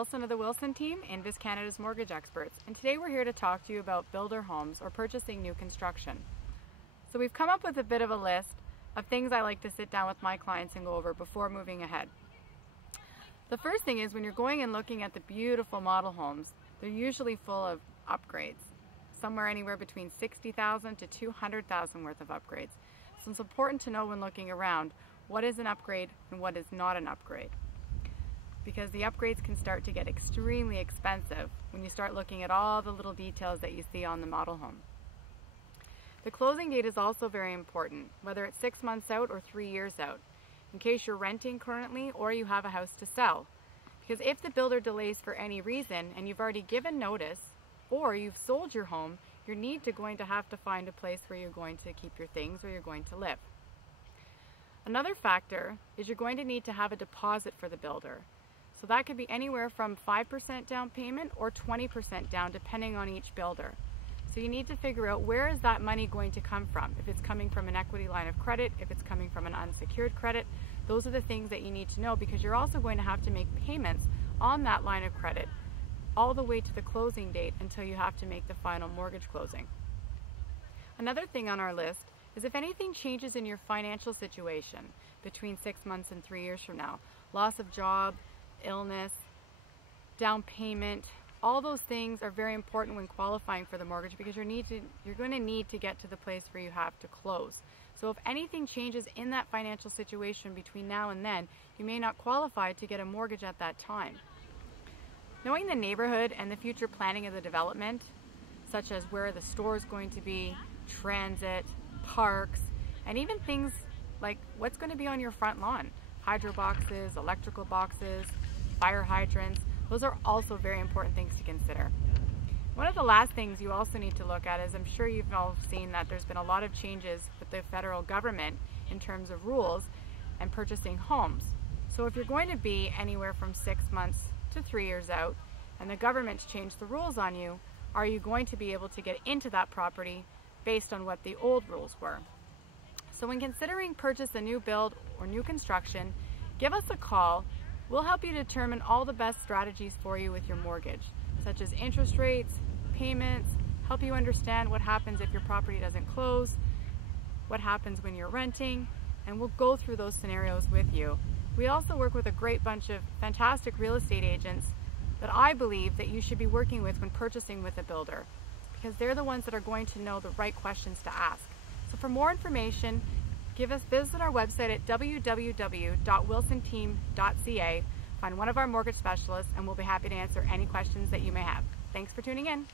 Wilson of the Wilson team, Invis Canada's mortgage experts, and today we're here to talk to you about builder homes or purchasing new construction. So we've come up with a bit of a list of things I like to sit down with my clients and go over before moving ahead. The first thing is when you're going and looking at the beautiful model homes, they're usually full of upgrades, somewhere anywhere between $60,000 to $200,000 worth of upgrades. So it's important to know when looking around what is an upgrade and what is not an upgrade, because the upgrades can start to get extremely expensive when you start looking at all the little details that you see on the model home. The closing date is also very important, whether it's 6 months out or 3 years out, in case you're renting currently or you have a house to sell. Because if the builder delays for any reason and you've already given notice or you've sold your home, you're going to have to find a place where you're going to keep your things or you're going to live. Another factor is you're going to need to have a deposit for the builder. So that could be anywhere from 5% down payment or 20% down depending on each builder. So you need to figure out where is that money going to come from. If it's coming from an equity line of credit, if it's coming from an unsecured credit, those are the things that you need to know, because you're also going to have to make payments on that line of credit all the way to the closing date until you have to make the final mortgage closing. Another thing on our list is if anything changes in your financial situation between 6 months and 3 years from now, loss of job, illness, down payment, all those things are very important when qualifying for the mortgage, because you're going to need to get to the place where you have to close. So if anything changes in that financial situation between now and then, you may not qualify to get a mortgage at that time. Knowing the neighborhood and the future planning of the development, such as where the store is going to be, transit, parks, and even things like what's going to be on your front lawn, hydro boxes, electrical boxes, fire hydrants, those are also very important things to consider. One of the last things you also need to look at is, I'm sure you've all seen that there's been a lot of changes with the federal government in terms of rules and purchasing homes. So if you're going to be anywhere from 6 months to 3 years out and the government's changed the rules on you, are you going to be able to get into that property based on what the old rules were? So when considering purchase a new build or new construction, give us a call. We'll help you determine all the best strategies for you with your mortgage, such as interest rates, payments, help you understand what happens if your property doesn't close, what happens when you're renting, and we'll go through those scenarios with you. We also work with a great bunch of fantastic real estate agents that I believe that you should be working with when purchasing with a builder, because they're the ones that are going to know the right questions to ask. So for more information, visit our website at www.wilsonteam.ca, find one of our mortgage specialists, and we'll be happy to answer any questions that you may have. Thanks for tuning in.